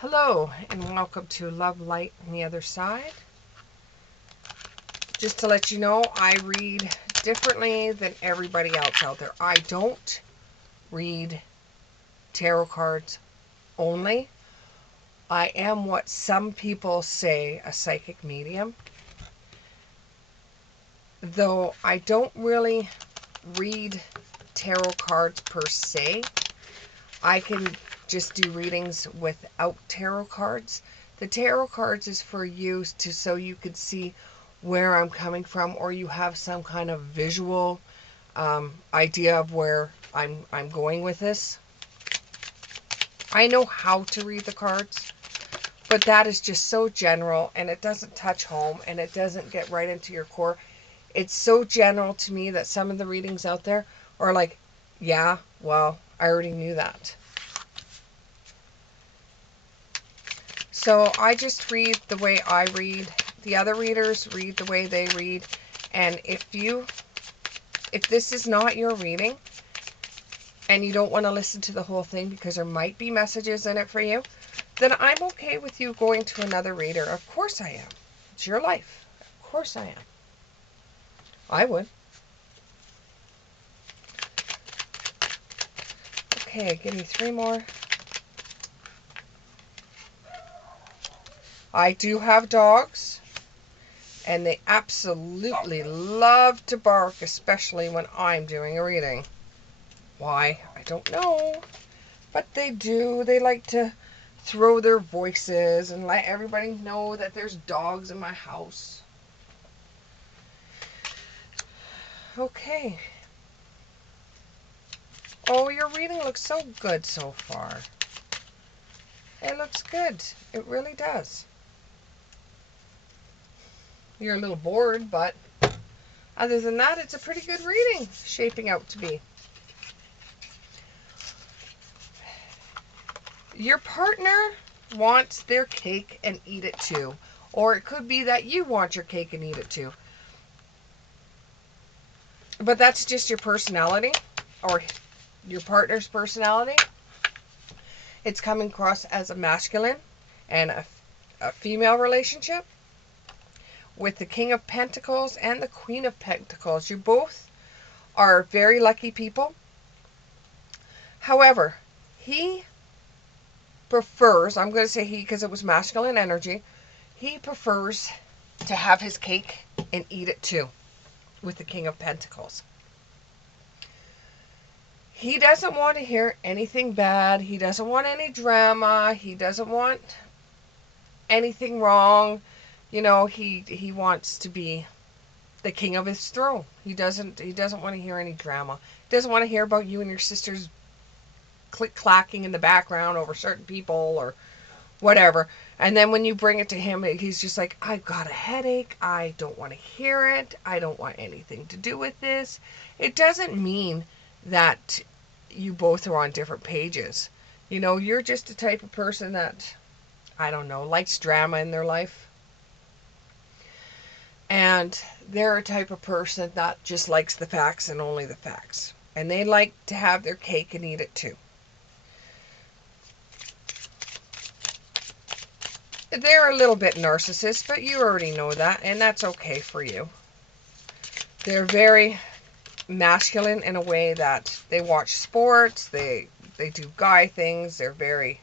Hello and welcome to Love, Light, and the Other Side. Just to let you know, I read differently than everybody else out there. I don't read tarot cards only. I am what some people say a psychic medium. Though I don't really read tarot cards per se. I can just do readings without tarot cards. The tarot cards is for you so you could see where I'm coming from, or you have some kind of visual idea of where I'm going with this. I know how to read the cards, but that is just so general, and it doesn't touch home, and it doesn't get right into your core. It's so general to me that some of the readings out there are like, yeah, well, I already knew that. So I just read the way I read. The other readers read the way they read. And if this is not your reading and you don't want to listen to the whole thing because there might be messages in it for you, then I'm okay with you going to another reader. Of course I am. It's your life. Of course I am. I would. Okay, give me 3 more. I do have dogs, and they absolutely love to bark, especially when I'm doing a reading. Why? I don't know. But they do. They like to throw their voices and let everybody know that there's dogs in my house. Okay. Oh, your reading looks so good so far. It looks good. It really does. You're a little bored, but other than that, it's a pretty good reading shaping out to be. Your partner wants their cake and eat it too. Or it could be that you want your cake and eat it too. But that's just your personality or your partner's personality. It's coming across as a masculine and a female relationship with the King of Pentacles and the Queen of Pentacles. You both are very lucky people. However, he prefers, I'm going to say he because it was masculine energy, he prefers to have his cake and eat it too with the King of Pentacles. He doesn't want to hear anything bad. He doesn't want any drama. He doesn't want anything wrong. You know, he wants to be the king of his throne. He doesn't want to hear any drama. He doesn't want to hear about you and your sisters click-clacking in the background over certain people or whatever. And then when you bring it to him, he's just like, I've got a headache. I don't want to hear it. I don't want anything to do with this. It doesn't mean that you both are on different pages. You know, you're just the type of person that, I don't know, likes drama in their life. And they're a type of person that just likes the facts and only the facts. And they like to have their cake and eat it too. They're a little bit narcissist, but you already know that, and that's okay for you. They're very masculine in a way that they watch sports, they do guy things, they're very,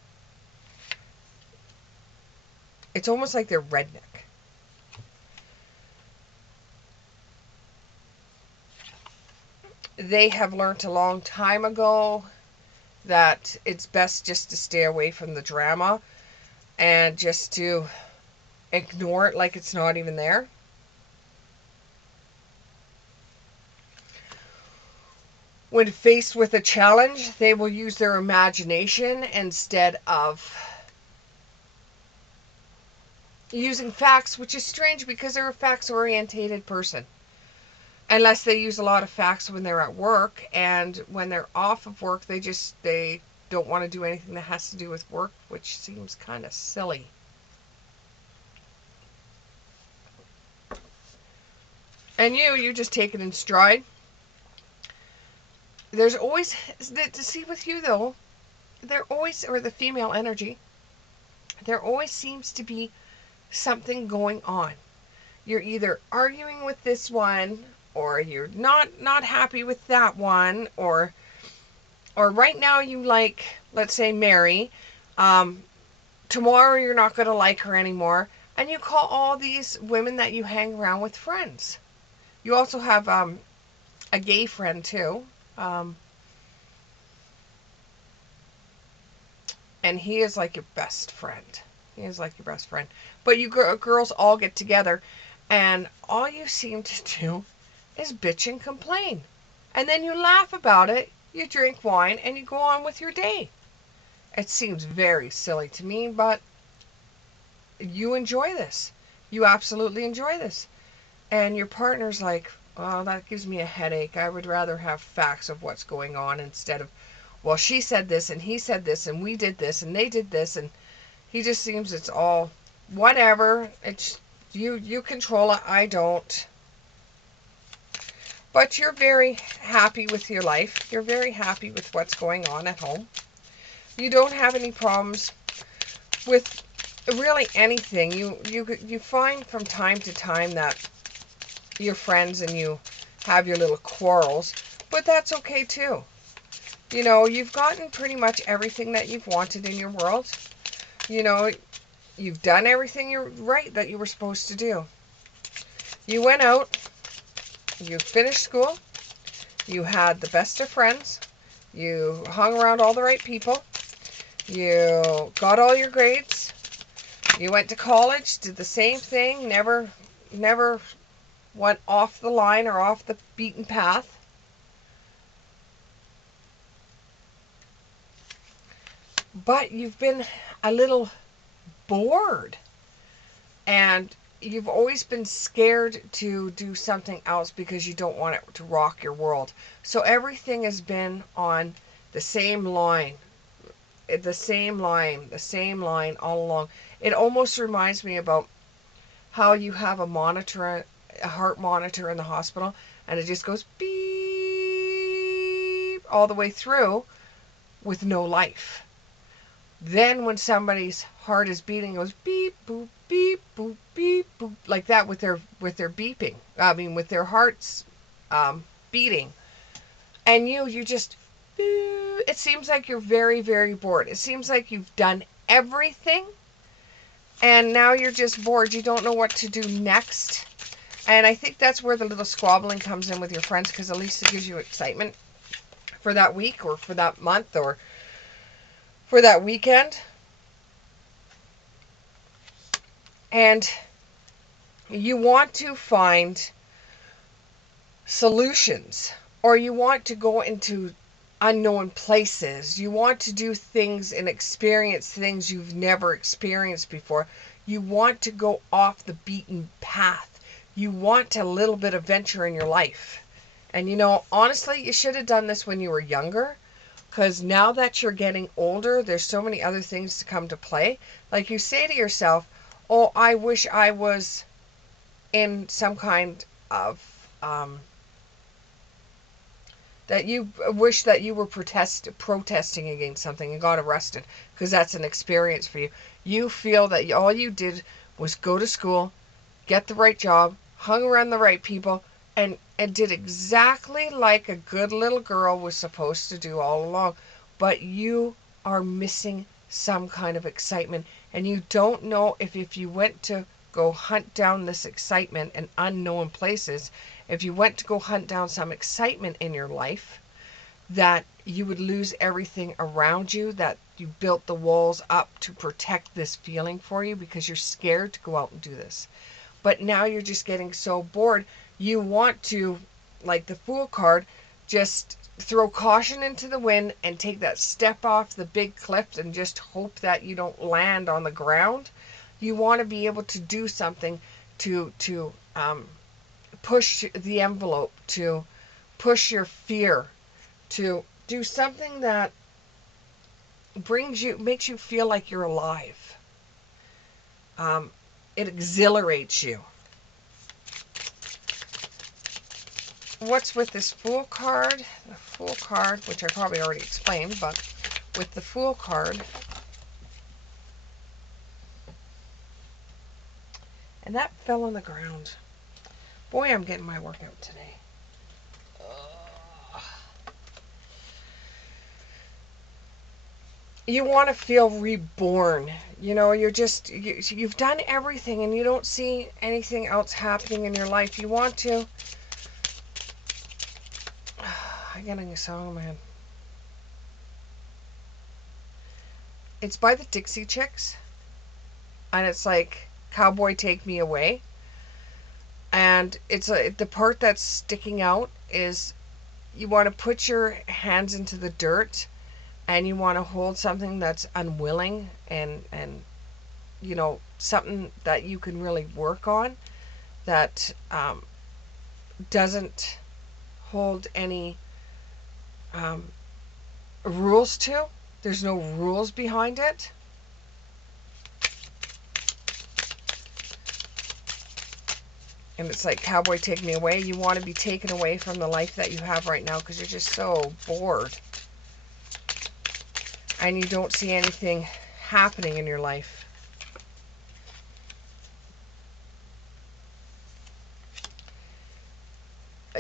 it's almost like they're redneck. They have learned a long time ago that it's best just to stay away from the drama and just to ignore it like it's not even there. When faced with a challenge, they will use their imagination instead of using facts, which is strange because they're a facts-orientated person. Unless they use a lot of facts when they're at work, and when they're off of work, they don't want to do anything that has to do with work, which seems kind of silly. And you just take it in stride. There's always, to see with you though, there always, or the female energy, there always seems to be something going on. You're either arguing with this one, or you're not happy with that one, or right now you like, let's say, Mary. Tomorrow you're not going to like her anymore, and you call all these women that you hang around with friends. You also have a gay friend too, and he is like your best friend. He is like your best friend. But you girls all get together, and all you seem to do is bitch and complain. And then you laugh about it, you drink wine, and you go on with your day. It seems very silly to me, but you enjoy this. You absolutely enjoy this. And your partner's like, oh, that gives me a headache. I would rather have facts of what's going on instead of, well, she said this and he said this and we did this and they did this, and he just seems it's all whatever. It's you control it, I don't. But you're very happy with your life. You're very happy with what's going on at home. You don't have any problems with really anything. You find from time to time that you're friends and you have your little quarrels, but that's okay too. You know, you've gotten pretty much everything that you've wanted in your world. You know, you've done everything you're right that you were supposed to do. You went out, you finished school, you had the best of friends, you hung around all the right people, you got all your grades, you went to college, did the same thing, never went off the line or off the beaten path. But you've been a little bored, and you've always been scared to do something else because you don't want it to rock your world. So everything has been on the same line, the same line all along. It almost reminds me about how you have a monitor, a heart monitor in the hospital, and it just goes beep all the way through with no life. Then when somebody's heart is beating, it goes beep boop beep boop beep boop like that with their beeping. I mean with their hearts beating, and you just. It seems like you're very, very bored. It seems like you've done everything, and now you're just bored. You don't know what to do next. And I think that's where the little squabbling comes in with your friends, because at least it gives you excitement for that week or for that month or for that weekend. And you want to find solutions, or you want to go into unknown places. You want to do things and experience things you've never experienced before. You want to go off the beaten path. You want a little bit of venture in your life. And you know, honestly, you should have done this when you were younger, because now that you're getting older, there's so many other things to come to play. Like you say to yourself, oh, I wish I was in some kind of that you wish that you were protesting against something and got arrested, because that's an experience for you. You feel that all you did was go to school, get the right job, hung around the right people, and did exactly like a good little girl was supposed to do all along. But you are missing some kind of excitement, and you don't know if you went to go hunt down this excitement in unknown places, if you went to go hunt down some excitement in your life, that you would lose everything around you, that you built the walls up to protect this feeling for you because you're scared to go out and do this. But now you're just getting so bored, you want to, like the Fool card, just throw caution into the wind and take that step off the big cliff and just hope that you don't land on the ground. You want to be able to do something to push the envelope, to push your fear, to do something that makes you feel like you're alive. It exhilarates you. What's with this Fool card? The Fool card, which I probably already explained, but with the Fool card, And that fell on the ground. Boy, I'm getting my workout today. You want to feel reborn. You've done everything and you don't see anything else happening in your life. You want to. I'm getting a song, man. It's by the Dixie Chicks. And it's like, Cowboy Take Me Away. And the part that's sticking out is you want to put your hands into the dirt and you want to hold something that's unwilling and something that you can really work on that doesn't hold any rules to. There's no rules behind it. And it's like, Cowboy Take Me Away. You want to be taken away from the life that you have right now because you're just so bored. And you don't see anything happening in your life.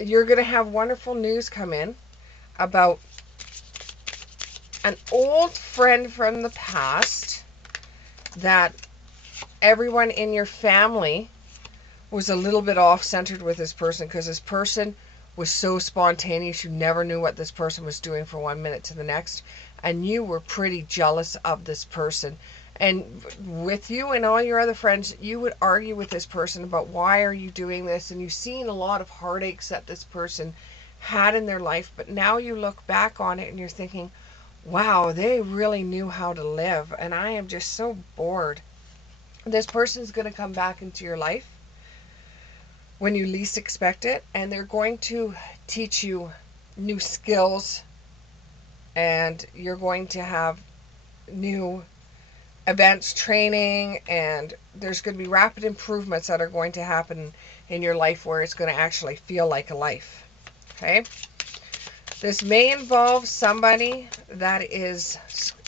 You're going to have wonderful news come in about an old friend from the past that everyone in your family was a little bit off-centered with this person because this person was so spontaneous. You never knew what this person was doing from 1 minute to the next. And you were pretty jealous of this person. And with you and all your other friends, you would argue with this person about why are you doing this. And you've seen a lot of heartaches that this person had in their life. But now you look back on it and you're thinking, wow, they really knew how to live. And I am just so bored. This person's going to come back into your life when you least expect it, and they're going to teach you new skills, and you're going to have new advanced training, and there's going to be rapid improvements that are going to happen in your life where it's going to actually feel like a life. Okay? This may involve somebody that is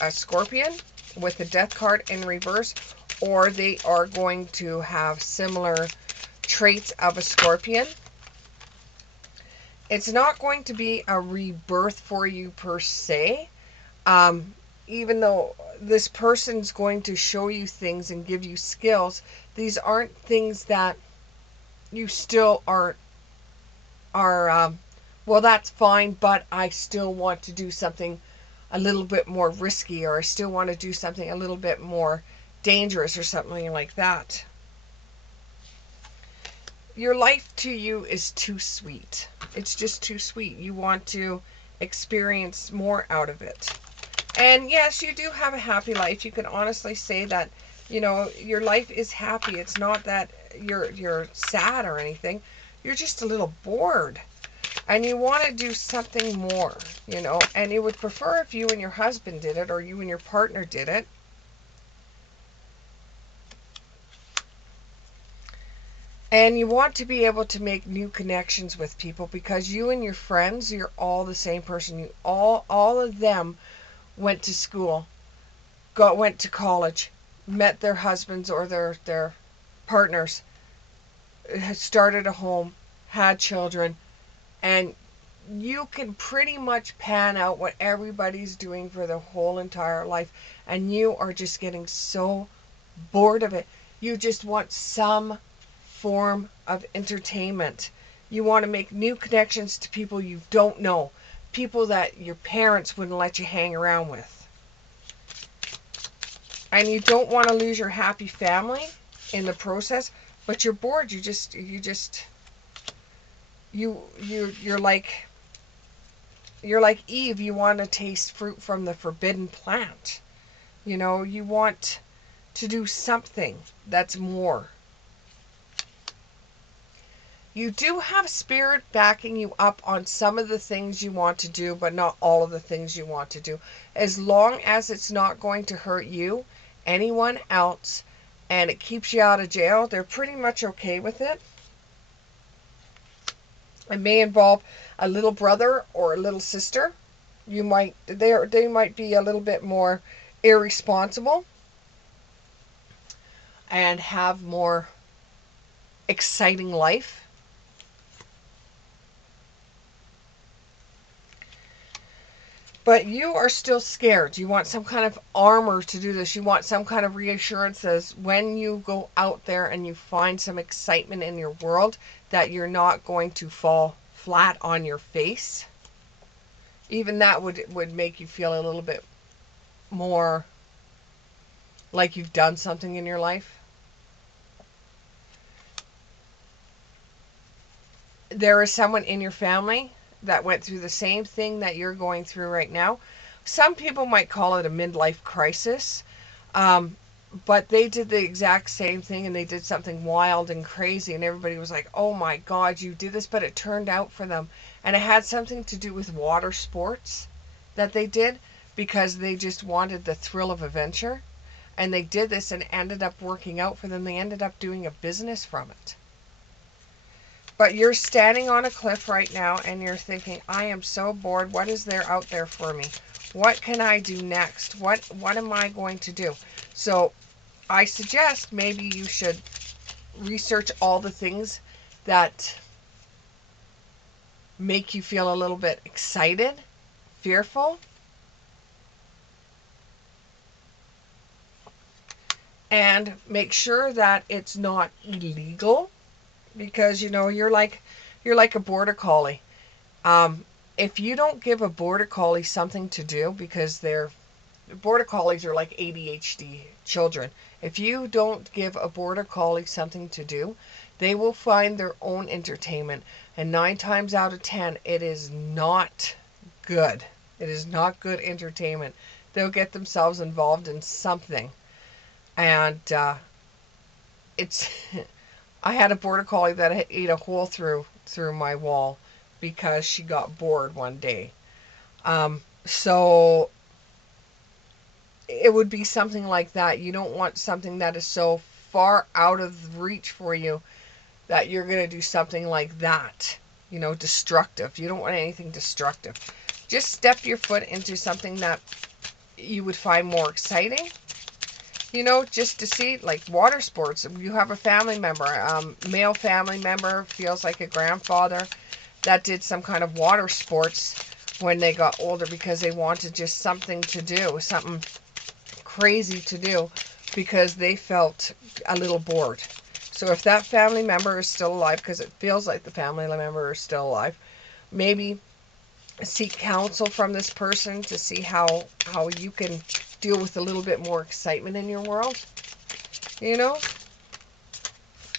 a Scorpion with the Death card in reverse, or they are going to have similar traits of a Scorpion. It's not going to be a rebirth for you per se, even though this person's going to show you things and give you skills. These aren't things that you still are well, that's fine, but I still want to do something a little bit more risky, or I still want to do something a little bit more dangerous or something like that. Your life to you is too sweet. It's just too sweet. You want to experience more out of it. And yes, you do have a happy life. You can honestly say that, your life is happy. It's not that you're sad or anything. You're just a little bored. And you want to do something more, and you would prefer if you and your husband did it, or you and your partner did it. And you want to be able to make new connections with people because you and your friends, you're all the same person. You all of them went to school, went to college, met their husbands or their partners, started a home, had children, and you can pretty much pan out what everybody's doing for their whole entire life, and you are just getting so bored of it. You just want some form of entertainment. You want to make new connections to people you don't know, people that your parents wouldn't let you hang around with. And you don't want to lose your happy family in the process, but you're bored. You're like Eve. You want to taste fruit from the forbidden plant. You want to do something that's more. You do have spirit backing you up on some of the things you want to do, but not all of the things you want to do. As long as it's not going to hurt you, anyone else, and it keeps you out of jail, they're pretty much okay with it. It may involve a little brother or a little sister. They might be a little bit more irresponsible and have more exciting life. But you are still scared. You want some kind of armor to do this. You want some kind of reassurances when you go out there and you find some excitement in your world that you're not going to fall flat on your face. Even that would make you feel a little bit more like you've done something in your life. There is someone in your family that went through the same thing that you're going through right now. Some people might call it a midlife crisis, um, but they did the exact same thing, and they did something wild and crazy, and everybody was like, oh my God, you did this, but it turned out for them. And it had something to do with water sports that they did, because they just wanted the thrill of adventure. And they did this and ended up working out for them. They ended up doing a business from it. But you're standing on a cliff right now and you're thinking, I am so bored. What is there out there for me? What can I do next? What am I going to do? So I suggest maybe you should research all the things that make you feel a little bit excited, fearful, and make sure that it's not illegal, because you're like a border collie. If you don't give a border collie something to do, because border collies are like ADHD children. If you don't give a border collie something to do, they will find their own entertainment. And 9 times out of 10, it is not good. It is not good entertainment. They'll get themselves involved in something. And it's I had a border collie that ate a hole through my wall because she got bored one day. So it would be something like that. You don't want something that is so far out of reach for you that you're going to do something like that, destructive. You don't want anything destructive. Just step your foot into something that you would find more exciting, just to see, like water sports. You have a family member, male family member, feels like a grandfather, that did some kind of water sports when they got older because they wanted just something to do, something crazy to do, because they felt a little bored. So if that family member is still alive, because it feels like the family member is still alive, maybe seek counsel from this person to see how you can deal with a little bit more excitement in your world,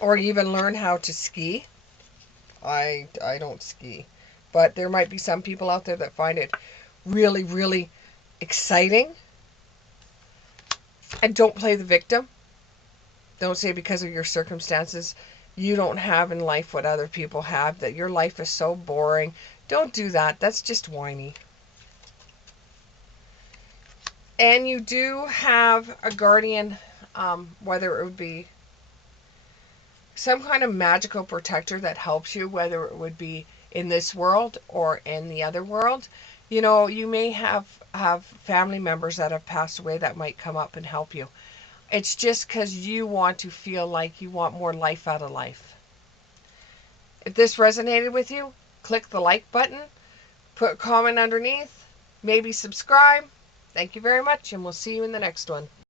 or even learn how to ski. I don't ski, but there might be some people out there that find it really, really exciting. And don't play the victim. Don't say because of your circumstances you don't have in life what other people have, that your life is so boring. Don't do that. That's just whiny. And you do have a guardian, whether it would be some kind of magical protector that helps you, whether it would be in this world or in the other world. You may have family members that have passed away that might come up and help you. It's just because you want to feel like you want more life out of life. If this resonated with you, click the like button, put a comment underneath, maybe subscribe. Thank you very much, and we'll see you in the next one.